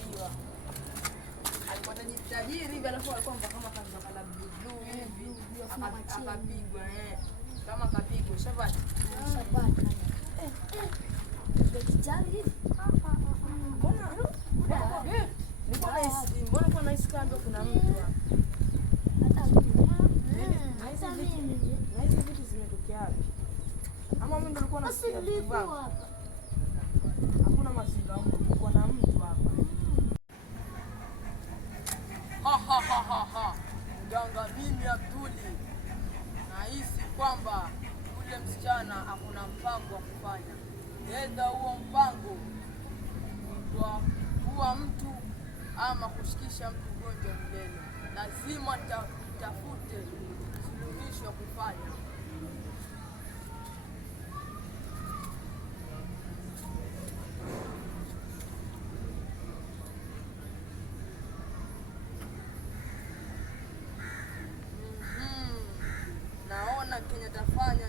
aliibiwa. Alikuwa tajiri hivi, alafu alikuwa kama kazi za kala blue hivi, akapigwa kama kapigwa shabati. Mbona kwa naisi kando kuna mtu hapa? Na hizi vitu zimetokea wapi? Ama mimi ndo nilikuwa nasikia vitu hapa. Hakuna mazingira huko, kulikuwa na mtu hapa. Mganga mimi Abduli nahisi kwamba yule msichana hakuna mpango wa kufanya. Edha huo mpango wa kuua mtu ama kushikisha mtu ugonjwa milele. Lazima tafute suluhisho ya kufanya. Naona Kenya tafanya